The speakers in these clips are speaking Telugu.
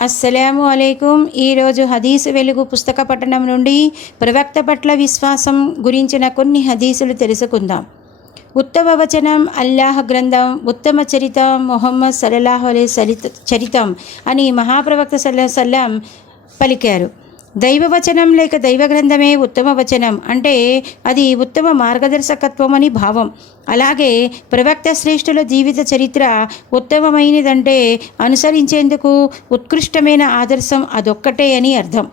అస్సలాము అలైకుం. ఈరోజు హదీసు వెలుగు పుస్తక పఠనం నుండి ప్రవక్త పట్ల విశ్వాసం గురించిన కొన్ని హదీసులు తెలుసుకుందాం. ఉత్తమ వచనం అల్లాహ్ గ్రంథం, ఉత్తమ చరితం ముహమ్మద్ సల్లల్లాహు అలైహి చరితం అని మహాప్రవక్త సల్లల్లాహు అలైహి వసల్లం పలికారు. దైవవచనం లేక దైవ గ్రంథమే ఉత్తమ వచనం అంటే అది ఉత్తమ మార్గదర్శకత్వం అని భావం. అలాగే ప్రవక్త శ్రేష్ఠుల జీవిత చరిత్ర ఉత్తమమైనదంటే అనుసరించేందుకు ఉత్కృష్టమైన ఆదర్శం అదొక్కటే అని అర్థం.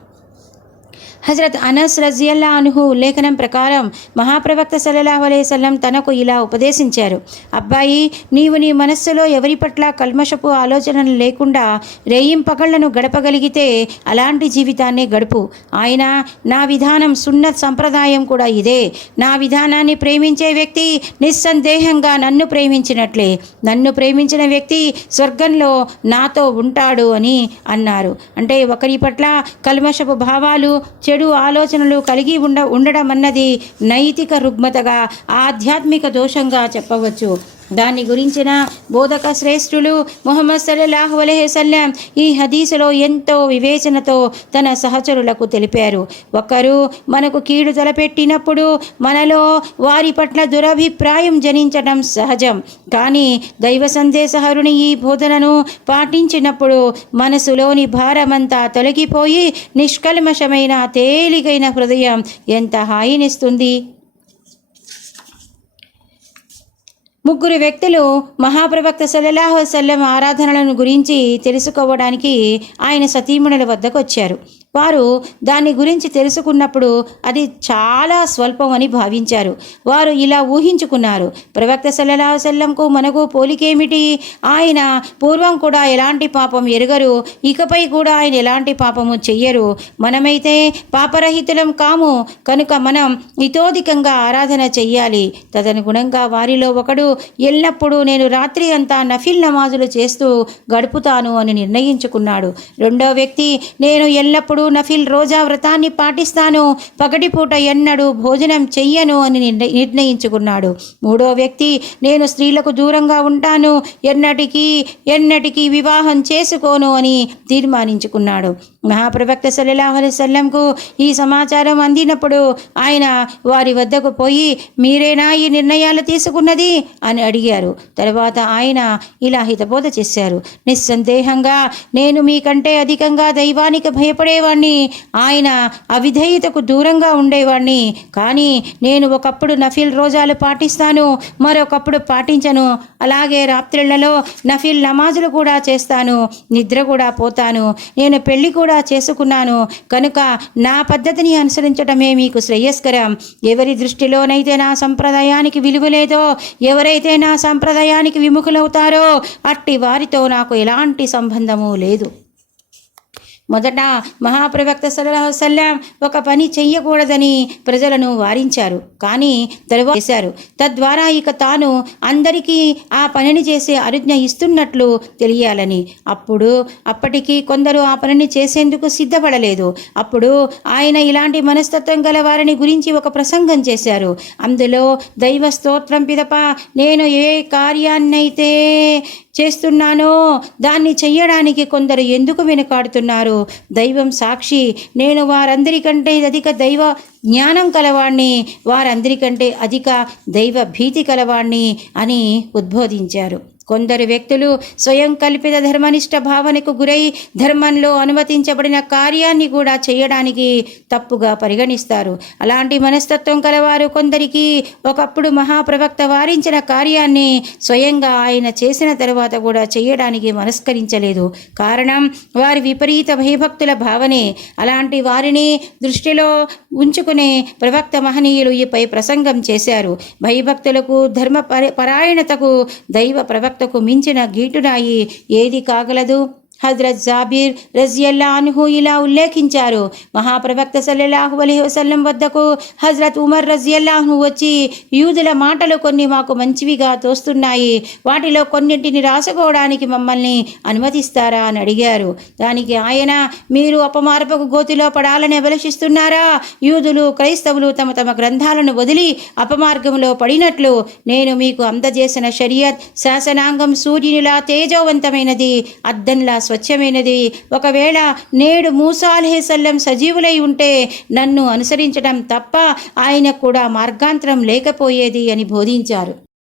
హజరత్ అనస్ రజియల్లా అన్హు ఉల్లేఖనం ప్రకారం మహాప్రవక్త సల్లల్లాహు అలైహి వసల్లం తనకు ఇలా ఉపదేశించారు: అబ్బాయి, నీవు నీ మనస్సులో ఎవరి పట్ల కల్మషపు ఆలోచనలు లేకుండా రేయింపగళ్లను గడపగలిగితే అలాంటి జీవితాన్ని గడుపు. ఆయన నా విధానం సున్నత్ సంప్రదాయం కూడా ఇదే. నా విధానాన్ని ప్రేమించే వ్యక్తి నిస్సందేహంగా నన్ను ప్రేమించినట్లే. నన్ను ప్రేమించిన వ్యక్తి స్వర్గంలో నాతో ఉంటాడు అని అన్నారు. అంటే ఒకరి పట్ల కల్మషపు భావాలు, చెడు ఆలోచనలు కలిగి ఉండడం అన్నది నైతిక రుగ్మతగా, ఆధ్యాత్మిక దోషంగా చెప్పవచ్చు. దాని గురించిన బోధక శ్రేష్ఠులు ముహమ్మద్ సల్లల్లాహు అలైహి వసల్లం ఈ హదీసులో ఎంతో వివేచనతో తన సహచరులకు తెలిపారు. ఒకరు మనకు కీడు తలపెట్టినప్పుడు మనలో వారి పట్ల దురభిప్రాయం జనించడం సహజం. కానీ దైవ సందేశహరుని ఈ బోధనను పాటించినప్పుడు మనసులోని భారమంతా తొలగిపోయి నిష్కల్మషమైన తేలికైన హృదయం ఎంత హాయినిస్తుంది. ముగ్గురు వ్యక్తులు మహాప్రవక్త సల్లల్లాహు అలైహి వసల్లం ఆరాధనలను గురించి తెలుసుకోవడానికి ఆయన సతీమణుల వద్దకు వచ్చారు. వారు దాని గురించి తెలుసుకున్నప్పుడు అది చాలా స్వల్పం అని భావించారు. వారు ఇలా ఊహించుకున్నారు: ప్రవక్త సల్లల్లాహు అలైహి వసల్లంకు మనకు పోలికేమిటి? ఆయన పూర్వం కూడా ఎలాంటి పాపం ఎరుగరు, ఇకపై కూడా ఆయన ఎలాంటి పాపము చెయ్యరు. మనమైతే పాపరహితులం కాము, కనుక మనం ఇతోధికంగా ఆరాధన చెయ్యాలి. తదనుగుణంగా వారిలో ఒకడు ఎల్లప్పుడూ నేను రాత్రి అంతా నఫిల్ నమాజులు చేస్తూ గడుపుతాను అని నిర్ణయించుకున్నాడు. రెండో వ్యక్తి నేను ఎల్లప్పుడూ నఫిల్ రోజా వ్రతాన్ని పాటిస్తాను, పగటిపూట ఎన్నడూ భోజనం చెయ్యను అని నిర్ణయించుకున్నాడు. మూడో వ్యక్తి నేను స్త్రీలకు దూరంగా ఉంటాను, ఎన్నటికీ వివాహం చేసుకోను అని తీర్మానించుకున్నాడు. మహాప్రవక్త సల్లల్లాహు అలైహి వసల్లంకు ఈ సమాచారం అందినప్పుడు ఆయన వారి వద్దకు పోయి మీరేనా ఈ నిర్ణయాలు తీసుకున్నది అని అడిగారు. తర్వాత ఆయన ఇలా హితబోధ చేశారు: నిస్సందేహంగా నేను మీకంటే అధికంగా దైవానికి భయపడేవాణ్ణి, ఆయన అవిధేయతకు దూరంగా ఉండేవాణ్ణి. కానీ నేను ఒకప్పుడు నఫిల్ రోజాలు పాటిస్తాను, మరొకప్పుడు పాటించను. అలాగే రాత్రిళ్లలో నఫిల్ నమాజులు కూడా చేస్తాను, నిద్ర కూడా పోతాను. నేను పెళ్లి కూడా చేసుకున్నాను, కనుక నా పద్ధతిని అనుసరించడమే మీకు శ్రేయస్కరం. ఎవరి దృష్టిలోనైతే నా సంప్రదాయానికి విలువ లేదో, ఎవరైతే నా సంప్రదాయానికి విముఖులవుతారో అట్టి వారితో నాకు ఎలాంటి సంబంధము లేదు. మొదట మహాప్రవక్త సల్లల్లాహు అలైహి వసల్లం ఒక పని చెయ్యకూడదని ప్రజలను వారించారు, కానీ తరువాత చేశారు. తద్వారా ఇక తాను అందరికీ ఆ పనిని చేసే అనుజ్ఞ ఇస్తున్నట్లు తెలియాలని. అప్పటికి కొందరు ఆ పనిని చేసేందుకు సిద్ధపడలేదు. అప్పుడు ఆయన ఇలాంటి మనస్తత్వం గల వారిని గురించి ఒక ప్రసంగం చేశారు. అందులో దైవ స్తోత్రం పిదప నేను ఏ కార్యాన్నైతే చేస్తున్నానో దాన్ని చెయ్యడానికి కొందరు ఎందుకు వెనుకాడుతున్నారు? దైవం సాక్షి, నేను వారందరికంటే అధిక దైవ జ్ఞానం కలవాణ్ణి, వారందరికంటే అధిక దైవ భీతి కలవాణ్ణి అని ఉద్బోధించారు. కొందరు వ్యక్తులు స్వయం కల్పిత ధర్మనిష్ట భావనకు గురై ధర్మంలో అనుమతించబడిన కార్యాన్ని కూడా చేయడానికి తప్పుగా పరిగణిస్తారు. అలాంటి మనస్తత్వం కలవారు కొందరికి ఒకప్పుడు మహాప్రవక్త వారించిన కార్యాన్ని స్వయంగా ఆయన చేసిన తర్వాత కూడా చేయడానికి మనస్కరించలేదు. కారణం వారి విపరీత భయభక్తుల భావనే. అలాంటి వారిని దృష్టిలో ఉంచుకునే ప్రవక్త మహనీయులు ఈపై ప్రసంగం చేశారు. భయభక్తులకు, ధర్మ పరాయణతకు దైవ ప్రవక్తకు మించిన గీటురాయి ఏది కాగలదు? హజరత్ జాబీర్ రజియల్లా అన్హు ఇలా ఉల్లేఖించారు: మహాప్రవక్త సల్లల్లాహు అలైహి వసల్లం వద్దకు హజరత్ ఉమర్ రజియల్లా అన్హు వచ్చి యూదుల మాటలు కొన్ని మాకు మంచివిగా తోస్తున్నాయి, వాటిలో కొన్నింటిని రాసుకోవడానికి మమ్మల్ని అనుమతిస్తారా అని అడిగారు. దానికి ఆయన మీరు అపమార్పకు గోతిలో పడాలని అభిలషిస్తున్నారా? యూదులు, క్రైస్తవులు తమ తమ గ్రంథాలను వదిలి అపమార్గంలో పడినట్లు నేను మీకు అందజేసిన షరియత్ శాసనాంగం సూర్యునిలా తేజోవంతమైనది, అద్దంలా స్వచ్ఛమైనది. ఒకవేళ నేడు మూసా అలైహిస్సలాం సజీవులై ఉంటే నన్ను అనుసరించడం తప్ప ఆయనకు కూడా మార్గాంతరం లేకపోయేది అని బోధించారు.